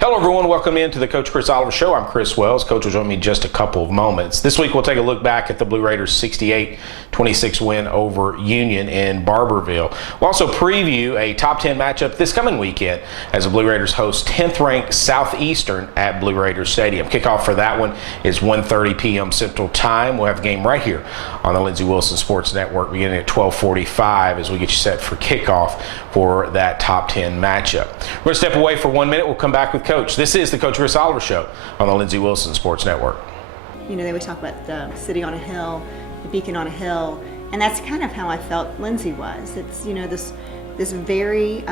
Hello everyone, welcome into the Coach Chris Oliver Show. I'm Chris Wells. Coach will join me in just a couple of moments. This week we'll take a look back at the Blue Raiders' 68-26 win over Union in Barberville. We'll also preview a top 10 matchup this coming weekend as the Blue Raiders host 10th ranked Southeastern at Blue Raiders Stadium. Kickoff for that one is 1:30 p.m. Central Time. We'll have a game right here on the Lindsey Wilson Sports Network beginning at 12:45 as we get you set for kickoff for that top 10 matchup. We're going to step away for 1 minute. We'll come back with Coach. This is the Coach Chris Oliver Show on the Lindsey Wilson Sports Network. You know, they would talk about the city on a hill, the beacon on a hill, and that's kind of how I felt Lindsey was. It's, you know, this very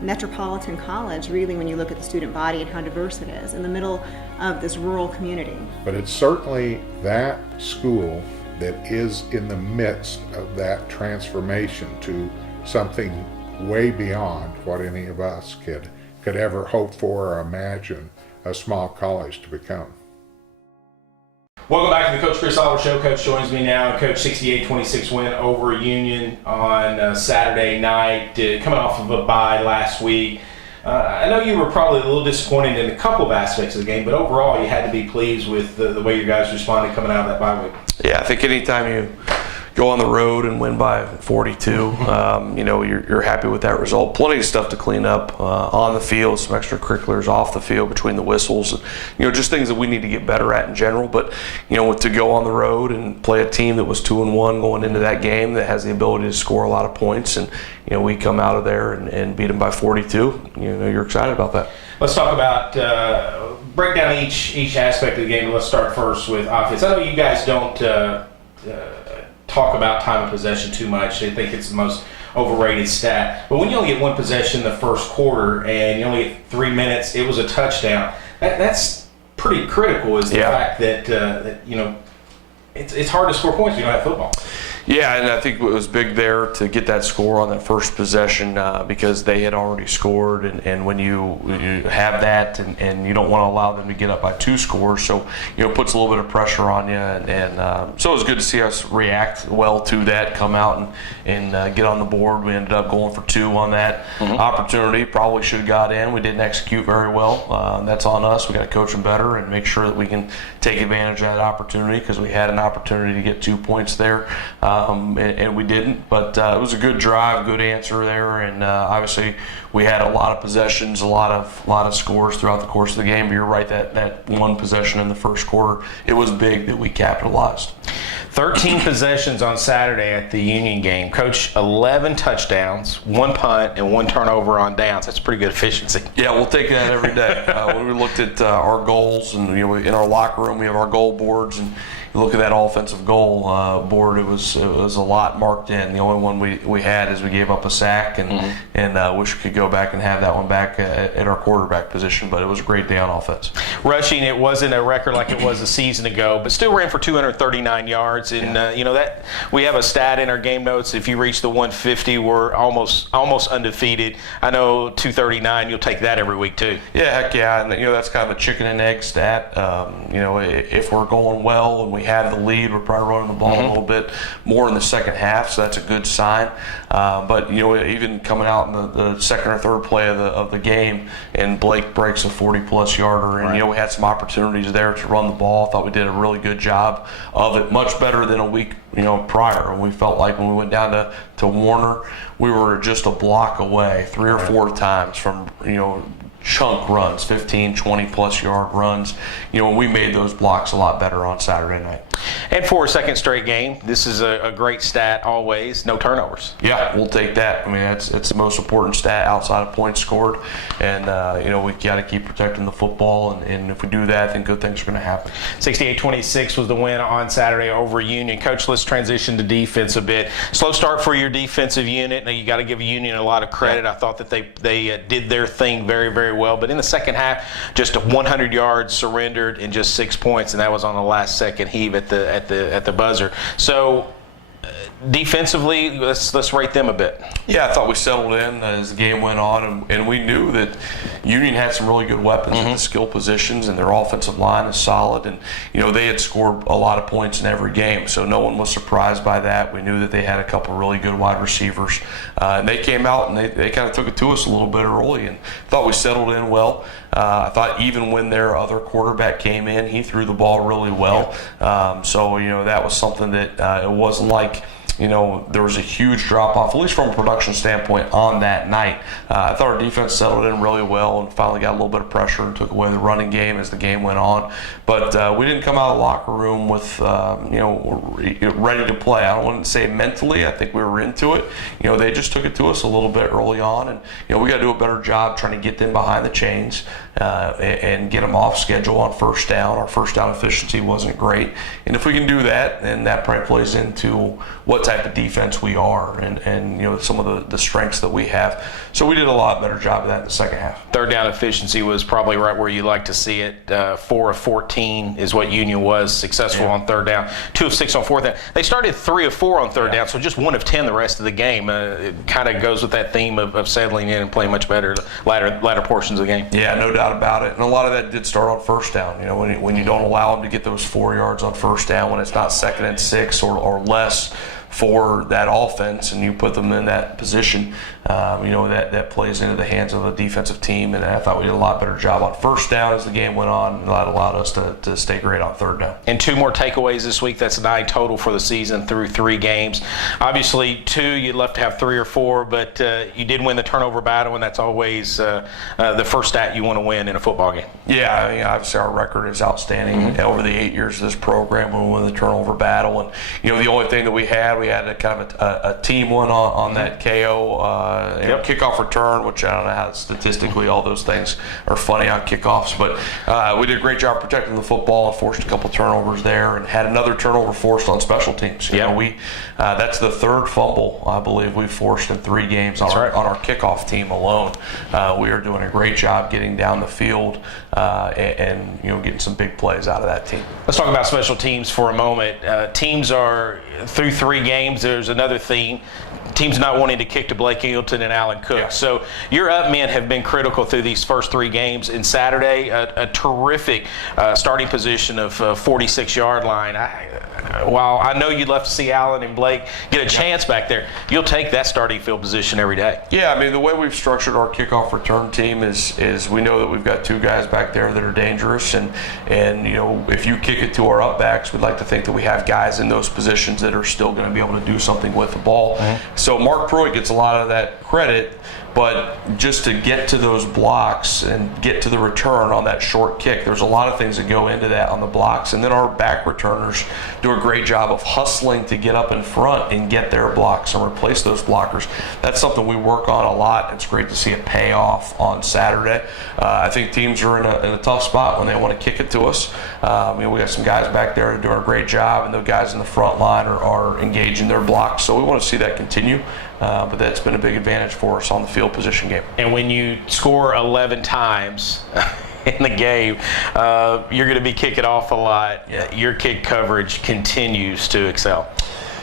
metropolitan college, really, when you look at the student body and how diverse it is, in the middle of this rural community. But it's certainly that school that is in the midst of that transformation to something way beyond what any of us could ever hope for or imagine a small college to become. Welcome back to the Coach Chris Oliver Show. Coach joins me now. Coach, 68-26 win over Union on Saturday night, coming off of a bye last week. I know you were probably a little disappointed in a couple of aspects of the game, but overall you had to be pleased with the way your guys responded coming out of that bye week. Yeah, I think anytime you go on the road and win by 42, you know, you're happy with that result. Plenty of stuff to clean up on the field, some extracurriculars off the field between the whistles, you know, just things that we need to get better at in general. But, you know, to go on the road and play a team that was 2-1 going into that game that has the ability to score a lot of points, and, you know, we come out of there and beat them by 42, you know, you're excited about that. Let's talk about, break down each aspect of the game. Let's start first with offense. I know you guys don't talk about time of possession too much. I think it's the most overrated stat. But when you only get one possession the first quarter and you only get 3 minutes, it was a touchdown. That's pretty critical, is the fact that you know, it's hard to score points when you don't have football. Yeah, and I think it was big there to get that score on that first possession because they had already scored, and when you have that and you don't want to allow them to get up by 2 scores, so, you know, it puts a little bit of pressure on you, and so it was good to see us react well to that, come out and get on the board. We ended up going for 2 on that opportunity. Probably should have got in. We didn't execute very well. That's on us. We got to coach them better and make sure that we can take advantage of that opportunity, because we had an opportunity to get 2 points there. And we didn't, but it was a good drive, good answer there, and obviously we had a lot of possessions, a lot of scores throughout the course of the game. But you're right, that one possession in the first quarter, it was big that we capitalized. 13 possessions on Saturday at the Union game. Coach, 11 touchdowns, 1 punt, and 1 turnover on downs. That's pretty good efficiency. Yeah, we'll take that every day. When we looked at our goals, and, you know, in our locker room we have our goal boards, and you look at that offensive goal board, it was a lot marked in. The only one we had is we gave up a sack, and wish we could go back and have that one back at our quarterback position, but it was a great day on offense. Rushing, it wasn't a record like it was a season ago, but still ran for 239 yards, and you know, that we have a stat in our game notes. If you reach the 150, we're almost undefeated. I know 239, you'll take that every week too. Yeah, heck yeah, and, you know, that's kind of a chicken and egg stat. You know, if we're going well and we have the lead, we're probably running the ball a little bit more in the second half, so that's a good sign. But, you know, even coming out in the second or third play of the game, and Blake breaks a 40-plus yarder, and, you know, we had some opportunities there to run the ball. I thought we did a really good job of it, much better than a week, you know, prior. We felt like when we went down to Warner, we were just a block away 3 or 4 times from, you know, chunk runs, 15, 20-plus yard runs. You know, we made those blocks a lot better on Saturday night. And for a second straight game, this is a great stat always, no turnovers. Yeah, we'll take that. I mean, it's the most important stat outside of points scored. And, you know, we got to keep protecting the football. And if we do that, then good things are going to happen. 68-26 was the win on Saturday over Union. Coach, let's transition to defense a bit. Slow start for your defensive unit. Now, you got to give Union a lot of credit. I thought that they did their thing very, very well. But in the second half, just 100 yards surrendered and just 6 points, and that was on the last second heave at the buzzer. So defensively, let's rate them a bit. Yeah, I thought we settled in as the game went on, and we knew that Union had some really good weapons at the skill positions, and their offensive line is solid. And they had scored a lot of points in every game, so no one was surprised by that. We knew that they had a couple really good wide receivers, and they came out and they kind of took it to us a little bit early, and thought we settled in well. I thought even when their other quarterback came in, he threw the ball really well. So that was something that it wasn't like there was a huge drop-off, at least from a production standpoint, on that night. I thought our defense settled in really well and finally got a little bit of pressure and took away the running game as the game went on. But we didn't come out of the locker room with, ready to play. I don't want to say mentally. I think we were into it. They just took it to us a little bit early on, and we got to do a better job trying to get them behind the chains and get them off schedule on first down. Our first down efficiency wasn't great. And if we can do that, then that probably plays into what type of defense we are and some of the strengths that we have. So we did a lot better job of that in the second half. Third down efficiency was probably right where you like to see it. 4 of 14 is what Union was successful on third down. 2 of 6 on fourth down. They started 3 of 4 on third down, so just 1 of 10 the rest of the game. It kind of goes with that theme of settling in and playing much better latter portions of the game. Yeah, no doubt about it. And a lot of that did start on first down. When you don't allow them to get those 4 yards on first down, when it's not 2nd and 6 or less for that offense, and you put them in that position, that plays into the hands of the defensive team. And I thought we did a lot better job on first down as the game went on, and that allowed us to stay great on third down. And 2 more takeaways this week. That's 9 total for the season through 3 games. Obviously, 2, you'd love to have 3 or 4, but you did win the turnover battle, and that's always the first stat you want to win in a football game. Yeah, obviously our record is outstanding over the 8 years of this program. We won the turnover battle, and the only thing that we had a kind of a team one on that KO kickoff return, which I don't know how statistically all those things are funny on kickoffs, but we did a great job protecting the football and forced a couple turnovers there, and had another turnover forced on special teams. That's the 3rd fumble I believe we've forced in 3 games on our kickoff team alone. We are doing a great job getting down the field and getting some big plays out of that team. Let's talk about special teams for a moment. Teams are through 3 games. There's another theme. Teams not wanting to kick to Blake Eagleton and Allen Cook. Yeah. So your up men have been critical through these first 3 games. And Saturday, a terrific starting position of 46-yard line. While I know you'd love to see Allen and Blake get a chance back there, you'll take that starting field position every day. Yeah, I mean, the way we've structured our kickoff return team is we know that we've got 2 guys back there that are dangerous, and if you kick it to our up backs, we'd like to think that we have guys in those positions that are still going to be able to do something with the ball. So Mark Pruitt gets a lot of that credit, but just to get to those blocks and get to the return on that short kick, there's a lot of things that go into that on the blocks. And then our back returners do a great job of hustling to get up in front and get their blocks and replace those blockers. That's something we work on a lot. It's great to see it pay off on Saturday. I think teams are in a tough spot when they want to kick it to us. We got some guys back there doing a great job, and the guys in the front line are engaging their blocks. So we want to see that continue. But that's been a big advantage for us on the field position game. And when you score 11 times in the game, you're going to be kicking off a lot. Your kick coverage continues to excel.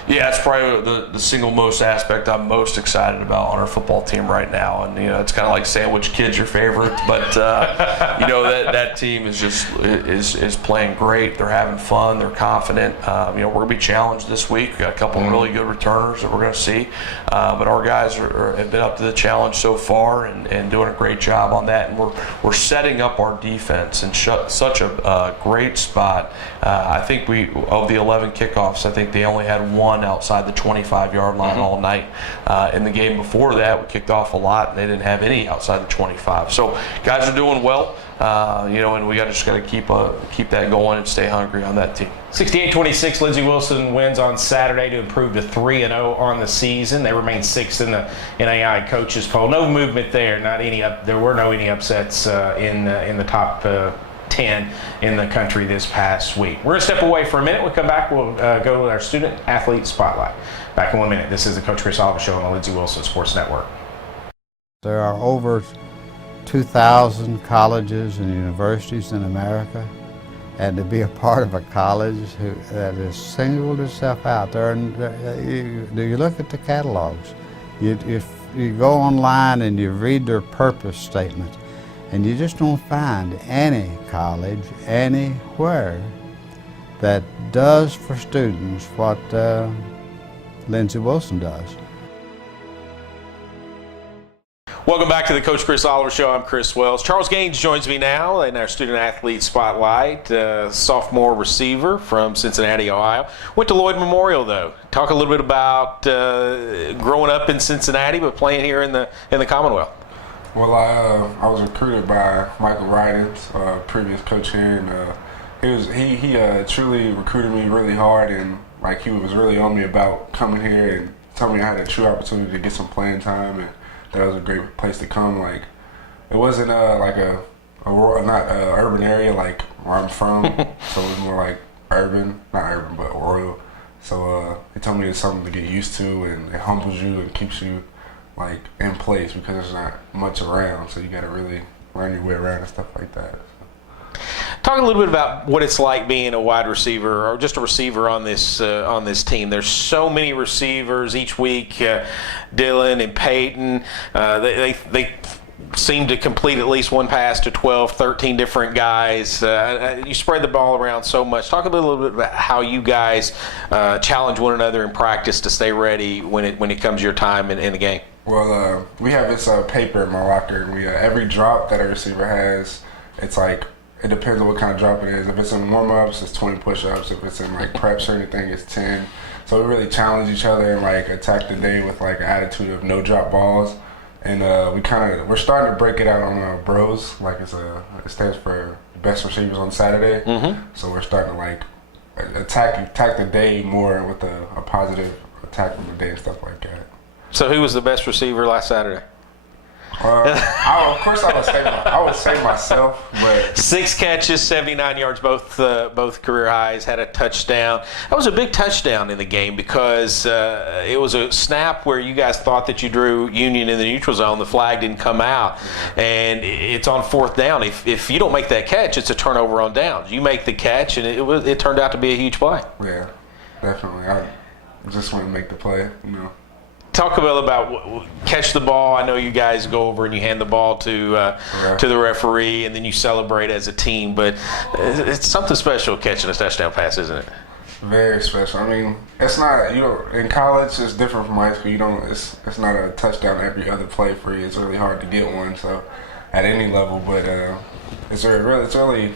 Yeah, it's probably the single most aspect I'm most excited about on our football team right now. And, it's kind of like saying which kid's your favorite. But, that team is just is playing great. They're having fun. They're confident. We're going to be challenged this week. We've got a couple of really good returners that we're going to see. But our guys have been up to the challenge so far and doing a great job on that. And we're setting up our defense in such a great spot. I think of the 11 kickoffs, I think they only had 1 outside the 25-yard line all night. In the game before that, we kicked off a lot, and they didn't have any outside the 25. So guys are doing well, and we just got to keep that going and stay hungry on that team. 68-26, Lindsey Wilson wins on Saturday to improve to 3-0 on the season. They remain 6th in the NAI coaches poll. No movement there. There were no any upsets in the top 10 in the country this past week. We're going to step away for a minute. We'll come back. We'll go to our student athlete spotlight. Back in 1 minute. This is the Coach Chris Oliver Show on the Lindsey Wilson Sports Network. There are over 2,000 colleges and universities in America, and to be a part of a college that has singled itself out. Do you look at the catalogs? If you go online and you read their purpose statement, and you just don't find any college anywhere that does for students what Lindsey Wilson does. Welcome back to the Coach Chris Oliver Show. I'm Chris Wells. Charles Gaines joins me now in our student athlete spotlight. Sophomore receiver from Cincinnati, Ohio. Went to Lloyd Memorial though. Talk a little bit about growing up in Cincinnati, but playing here in the Commonwealth. Well, I was recruited by Michael Rydens, previous coach here, and he truly recruited me really hard, and like he was really on me about coming here and told me I had a true opportunity to get some playing time, and that was a great place to come. Like it wasn't like a urban area like where I'm from, so it was more like urban, not urban but rural. So he told me it's something to get used to, and it humbles you and keeps you like in place because there's not much around, so you got to really learn your way around and stuff like that. Talk a little bit about what it's like being a wide receiver or just a receiver on this team. There's so many receivers each week. Dylan and Peyton, they seem to complete at least one pass to 12, 13 different guys. You spread the ball around so much. Talk a little bit about how you guys challenge one another in practice to stay ready when it comes your time in the game. Well, we have this paper in my locker, and every drop that a receiver has, it's like, it depends on what kind of drop it is. If it's in warm-ups, it's 20 push-ups. If it's in like preps or anything, it's 10. So we really challenge each other and like attack the day with like an attitude of no drop balls. And we're starting to break it out on bros. Like it stands for best receivers on Saturday. Mm-hmm. So we're starting to like attack the day more with a positive attack on the day and stuff like that. So who was the best receiver last Saturday? Of course, I would say myself, but 6 catches, 79 yards, both career highs. Had a touchdown. That was a big touchdown in the game because it was a snap where you guys thought that you drew Union in the neutral zone. The flag didn't come out, and it's on 4th down. If you don't make that catch, it's a turnover on downs. You make the catch, and it turned out to be a huge play. Yeah, definitely. I just want to make the play, you know. Talk about catch the ball. I know you guys go over and you hand the ball to the referee, and then you celebrate as a team. But it's something special catching a touchdown pass, isn't it? Very special. I mean, it's not. In college, it's different from high school. It's not a touchdown every other play for you. It's really hard to get one. So at any level, but it's really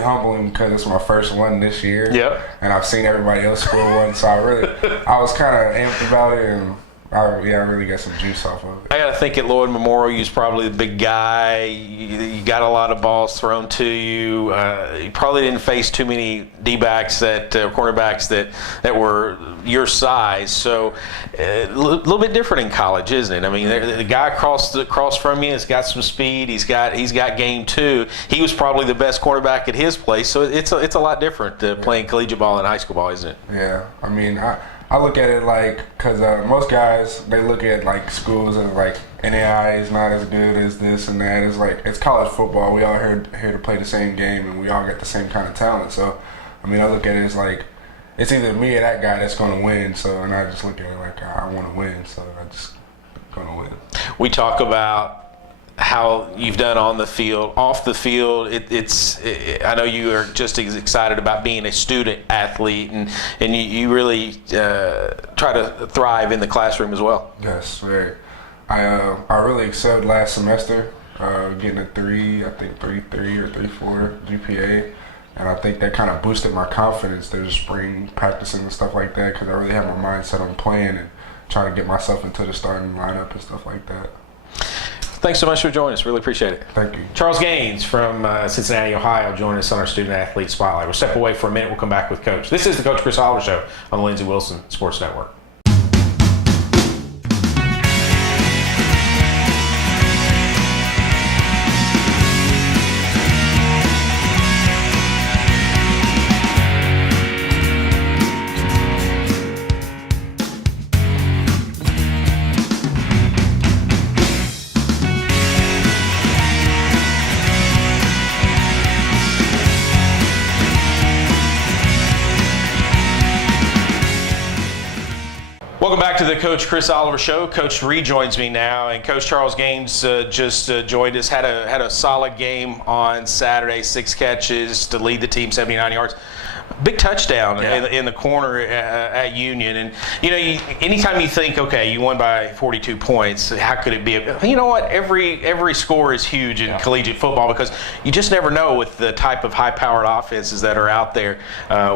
humbling because it's my first one this year. Yep. And I've seen everybody else score one, so I was kind of amped about it, and I really got some juice off of it. I got to think at Lloyd Memorial, you're probably the big guy. You got a lot of balls thrown to you. You probably didn't face too many D-backs cornerbacks that were your size. So a little bit different in college, isn't it? I mean, the guy across from you has got some speed. He's got game too. He was probably the best cornerback at his place. So it's a lot different playing collegiate ball and high school ball, isn't it? Yeah. I mean, I look at it like, because most guys, they look at like schools as like NAI is not as good as this and that. It's like, it's college football. We all here to play the same game, and we all got the same kind of talent. So, I mean, I look at it as like, it's either me or that guy that's going to win. So, and I just look at it like, I want to win, so I just going to win. We talk about how you've done on the field, off the field. I know you are just as excited about being a student athlete, and you really try to thrive in the classroom as well. Yes, very. I really excelled last semester, getting a 3.3 or 3.4 GPA, and I think that kind of boosted my confidence through the spring practicing and stuff like that, because I really had my mind set on playing and trying to get myself into the starting lineup and stuff like that. Thanks so much for joining us. Really appreciate it. Thank you. Charles Gaines from Cincinnati, Ohio, joining us on our Student Athlete Spotlight. We'll step away for a minute. We'll come back with Coach. This is the Coach Chris Oliver Show on the Lindsey Wilson Sports Network. Welcome back to the Coach Chris Oliver Show. Coach rejoins me now, and Coach Charles Gaines just joined us. Had a solid game on Saturday, 6 catches to lead the team, 79 yards. Big touchdown in the corner at Union. And, anytime you think, okay, you won by 42 points, how could it be? You know what? Every score is huge in collegiate football because you just never know with the type of high-powered offenses that are out there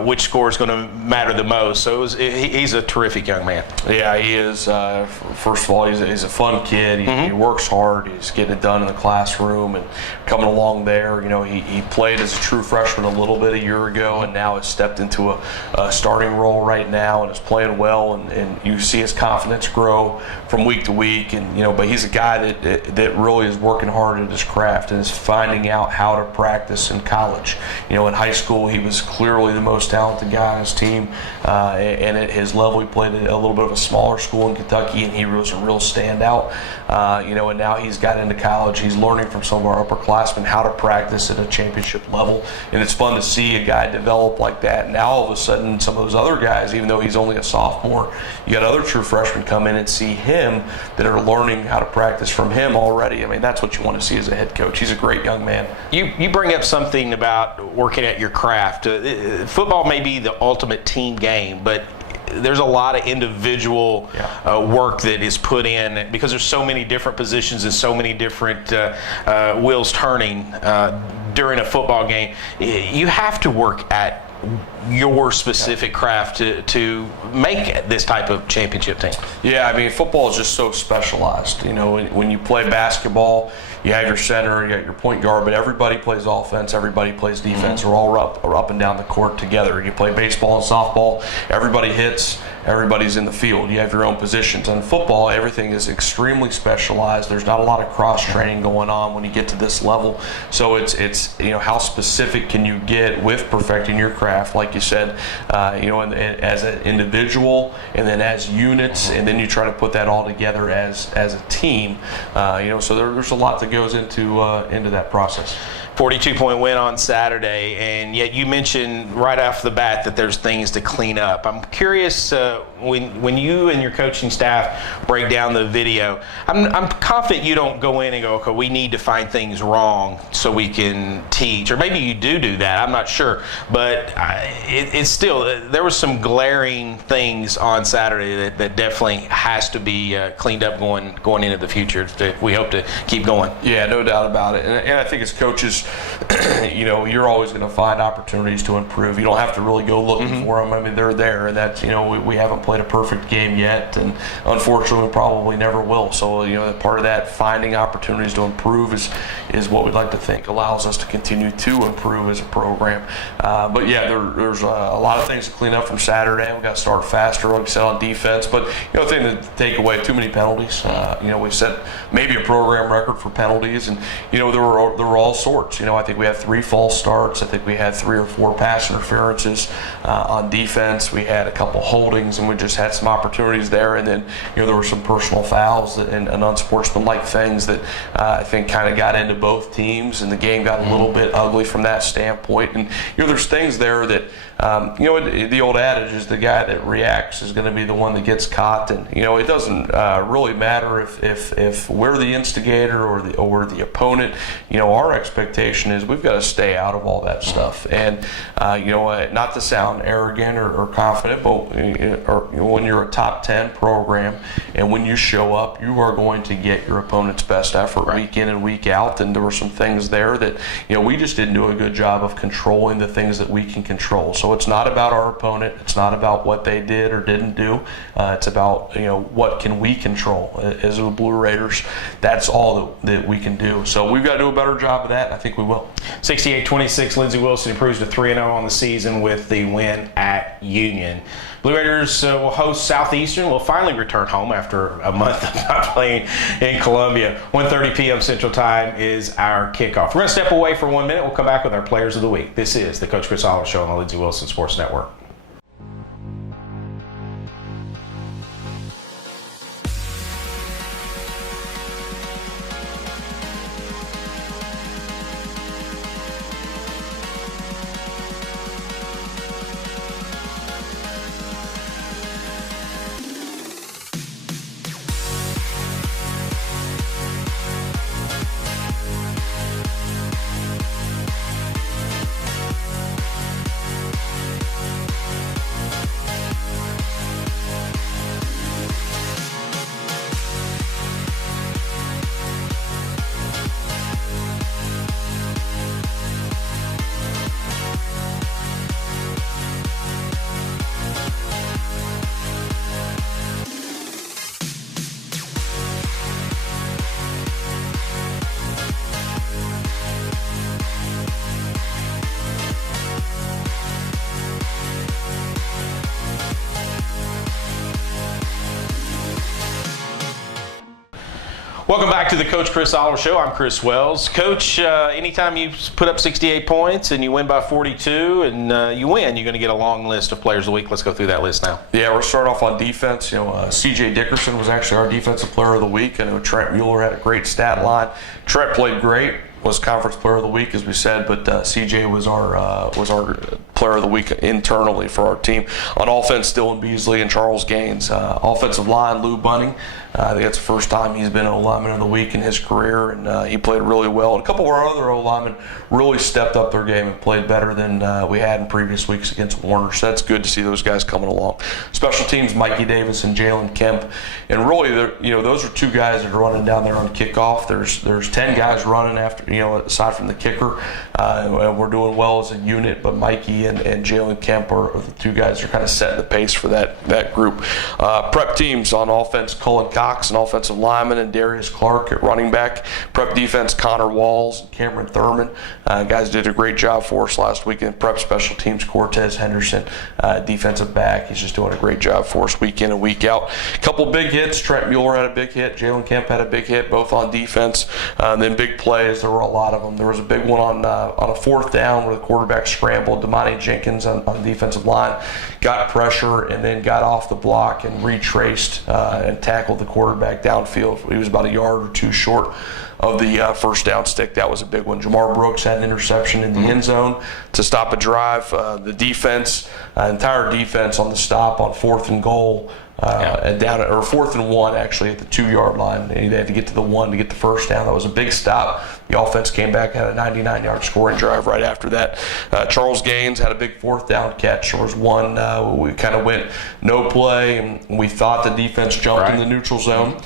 which score is going to matter the most. So he's a terrific young man. Yeah, he is. First of all, he's a fun kid. He works hard. He's getting it done in the classroom and coming along there. He played as a true freshman a little bit a year ago, and now has stepped into a starting role right now and is playing well. And you see his confidence grow from week to week. And but he's a guy that really is working hard at his craft and is finding out how to practice in college. In high school, he was clearly the most talented guy on his team, and at his level, he played at a little bit of a smaller school in Kentucky, and he was a real standout. And now he's got into college. He's learning from some of our upperclassmen how to practice at a championship level, and it's fun to see a guy develop like that. Now all of a sudden, some of those other guys, even though he's only a sophomore, you got other true freshmen come in and see him that are learning how to practice from him already. I mean, that's what you want to see as a head coach. He's a great young man. You bring up something about working at your craft. Football may be the ultimate team game, but there's a lot of individual work that is put in because there's so many different positions and so many different wheels turning during a football game. You have to work at your specific craft to make this type of championship team. Yeah, I mean, football is just so specialized. When you play basketball, you have your center, you have your point guard, but everybody plays offense, everybody plays defense. We're all up and down the court together. You play baseball and softball, everybody hits, everybody's in the field. You have your own positions. In football, everything is extremely specialized. There's not a lot of cross-training going on when you get to this level. So it's how specific can you get with perfecting your craft, like you said, and as an individual, and then as units, and then you try to put that all together as a team. So there's a lot that goes into that process. 42-point win on Saturday, and yet you mentioned right off the bat that there's things to clean up. I'm curious, when you and your coaching staff break down the video, I'm confident you don't go in and go, okay, we need to find things wrong so we can teach, or maybe you do that, I'm not sure, but it's still, there was some glaring things on Saturday that definitely has to be cleaned up going into the future if we hope to keep going. Yeah, no doubt about it. And I think as coaches, you're always going to find opportunities to improve. You don't have to really go looking for them. I mean, they're there, and that's, we haven't played a perfect game yet, and unfortunately we probably never will. So, part of that finding opportunities to improve is what we'd like to think allows us to continue to improve as a program. But yeah, there's a lot of things to clean up from Saturday. We got to start faster, like we said, on defense. But, the thing to take away, too many penalties. We set maybe a program record for penalties, and, there were all sorts. I think we had 3 false starts. I think we had 3 or 4 pass interferences on defense. We had a couple holdings, and we just had some opportunities there. And then, there were some personal fouls and unsportsmanlike things that I think kind of got into both teams, and the game got a little bit ugly from that standpoint. And, there's things there that, the old adage is the guy that reacts is going to be the one that gets caught. And, it doesn't really matter if we're the instigator or the opponent. Our expectation is we've got to stay out of all that stuff. And, not to sound arrogant or confident, but when you're a top 10 program and when you show up, you are going to get your opponent's best effort week in and week out. And there were some things there that, we just didn't do a good job of controlling the things that we can control. So it's not about our opponent. It's not about what they did or didn't do. It's about, what can we control as the Blue Raiders. That's all that we can do. So we've got to do a better job of that. I think we will. 68-26, Lindsey Wilson improves to 3-0 on the season with the win at Union. Blue Raiders will host Southeastern. Will finally return home after a month of not playing in Columbia. 1:30 p.m. Central Time is our kickoff. We're going to step away for 1 minute. We'll come back with our Players of the Week. This is the Coach Chris Oliver Show on the Lindsey Wilson Sports Network. Welcome back to the Coach Chris Oliver Show. I'm Chris Wells. Coach, anytime you put up 68 points and you win by 42 and you win, you're going to get a long list of players of the week. Let's go through that list now. Yeah, we'll start off on defense. C.J. Dickerson was actually our defensive player of the week. I know Trent Mueller had a great stat line. Trent played great. Was conference player of the week, as we said, but CJ was our player of the week internally for our team. On offense, Dylan Beasley and Charles Gaines. Offensive line, Lou Bunning. I think that's the first time he's been an O-lineman of the week in his career, and he played really well. And a couple of our other O-linemen really stepped up their game and played better than we had in previous weeks against Warner. So that's good to see those guys coming along. Special teams, Mikey Davis and Jalen Kemp. And really, those are two guys that are running down there on kickoff. There's 10 guys running after, aside from the kicker, and we're doing well as a unit. But Mikey and Jalen Kemp are the two guys that are kind of setting the pace for that group. Prep teams on offense, Cullen Cox, an offensive lineman, and Darius Clark at running back. Prep defense, Connor Walls and Cameron Thurman. Guys did a great job for us last week. And prep special teams, Cortez Henderson, defensive back. He's just doing a great job for us week in and week out. A couple big hits. Trent Mueller had a big hit. Jalen Kemp had a big hit, both on defense. And then big plays, there were a lot of them. There was a big one on a fourth down where the quarterback scrambled. Damani Jenkins on the defensive line got pressure and then got off the block and retraced and tackled the quarterback downfield. He was about a yard or two short of the first down stick. That was a big one. Jamar Brooks had an interception in the end zone to stop a drive. The defense, entire defense on the stop on 4th and goal. And down or 4th and 1 actually at the 2-yard line. And they had to get to the 1 to get the first down. That was a big stop. The offense came back, had a 99-yard scoring drive right after that. Charles Gaines had a big 4th down catch. There was one we kind of went no play, and we thought the defense jumped in the neutral zone.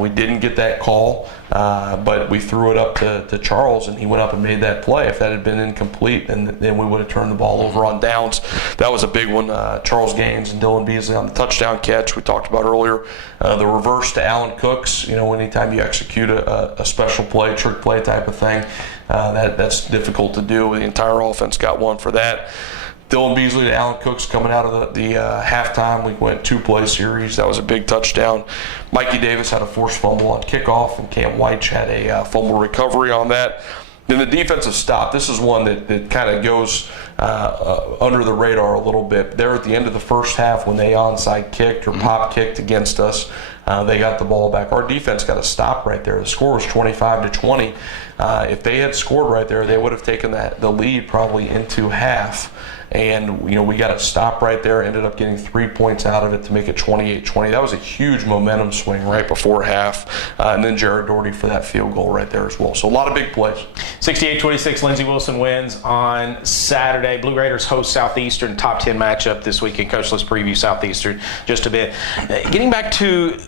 We didn't get that call, but we threw it up to Charles, and he went up and made that play. If that had been incomplete, then we would have turned the ball over on downs. That was a big one. Charles Gaines and Dylan Beasley on the touchdown catch we talked about earlier. The reverse to Alan Cooks, anytime you execute a special play, trick play type of thing, that's difficult to do. The entire offense got one for that. Dylan Beasley to Alan Cooks coming out of the halftime. We went 2-play series. That was a big touchdown. Mikey Davis had a forced fumble on kickoff, and Cam White had a fumble recovery on that. Then the defensive stop. This is one that kind of goes under the radar a little bit. There at the end of the first half when they onside kicked or pop kicked against us, they got the ball back. Our defense got a stop right there. The score was 25-20. If they had scored right there, they would have taken the lead probably into half. And, we got a stop right there, ended up getting 3 points out of it to make it 28-20. That was a huge momentum swing right before half. And then Jared Doherty for that field goal right there as well. So a lot of big plays. 68-26, Lindsey Wilson wins on Saturday. Blue Raiders host Southeastern, top 10 matchup this weekend. Coach, let's preview Southeastern just a bit. Getting back to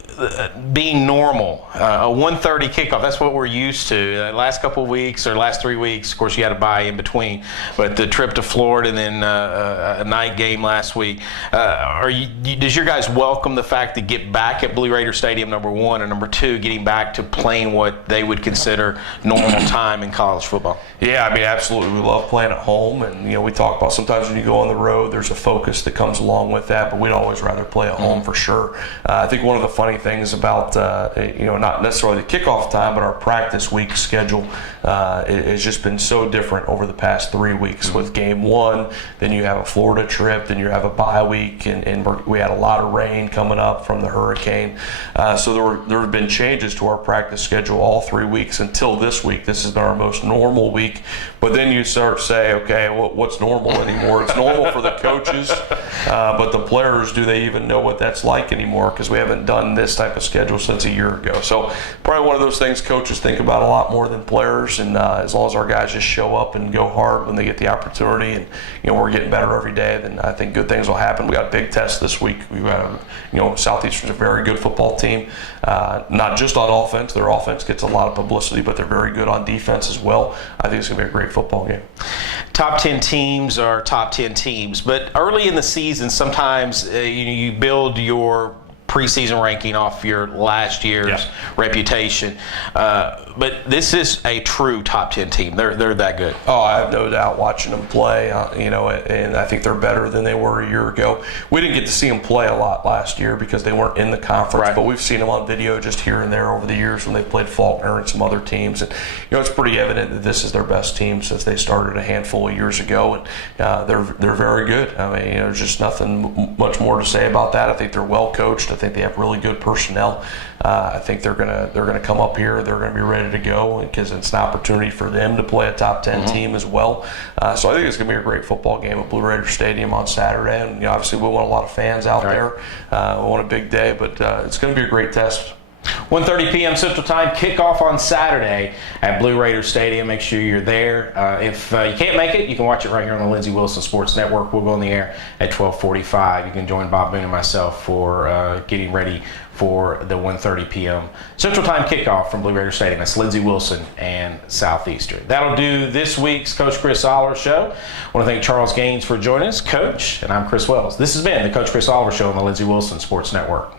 being normal, a 1:30 kickoff, that's what we're used to. Last couple of weeks or last 3 weeks, of course, you had to buy in between. But the trip to Florida and then a night game last week. Does your guys welcome the fact to get back at Blue Raider Stadium, number one, and number two, getting back to playing what they would consider normal time in college football? Yeah, absolutely. We love playing at home, and we talk about sometimes when you go on the road, there's a focus that comes along with that, but we'd always rather play at home for sure. I think one of the funny things about not necessarily the kickoff time, but our practice week schedule has just been so different over the past 3 weeks. With game one, then you have a Florida trip, then you have a bye week, and we had a lot of rain coming up from the hurricane. So there have been changes to our practice schedule all 3 weeks until this week. This has been our most normal week. But then you start to say, okay, what's normal anymore? It's normal for the coaches, but the players, do they even know what that's like anymore? Because we haven't done this type of schedule since a year ago. So probably one of those things coaches think about a lot more than players. And as long as our guys just show up and go hard when they get the opportunity, and we're getting better every day, then I think good things will happen. We got a big test this week. We got Southeastern's a very good football team, not just on offense. Their offense gets a lot of publicity, but they're very good on defense as well. I think it's going to be a great football game. Top 10 teams are top 10 teams, but early in the season, sometimes you build your preseason ranking off your last year's reputation. But this is a true top 10 team. They're that good. Oh, I have no doubt watching them play, and I think they're better than they were a year ago. We didn't get to see them play a lot last year because they weren't in the conference, but we've seen them on video just here and there over the years when they've played Faulkner and some other teams. And, it's pretty evident that this is their best team since they started a handful of years ago, and they're very good. I mean, there's just nothing much more to say about that. I think they're well coached. I think they have really good personnel. I think they're gonna come up here. They're gonna be ready to go because it's an opportunity for them to play a top 10 team as well. So I think it's gonna be a great football game at Blue Raider Stadium on Saturday. And obviously we want a lot of fans out there. We want a big day, but it's gonna be a great test. 1:30 p.m. Central Time, kickoff on Saturday at Blue Raider Stadium. Make sure you're there. If you can't make it, you can watch it right here on the Lindsey Wilson Sports Network. We'll go on the air at 12:45. You can join Bob Boone and myself for getting ready for the 1:30 p.m. Central Time kickoff from Blue Raider Stadium. That's Lindsey Wilson and Southeastern. That'll do this week's Coach Chris Oliver Show. I want to thank Charles Gaines for joining us, Coach, and I'm Chris Wells. This has been the Coach Chris Oliver Show on the Lindsey Wilson Sports Network.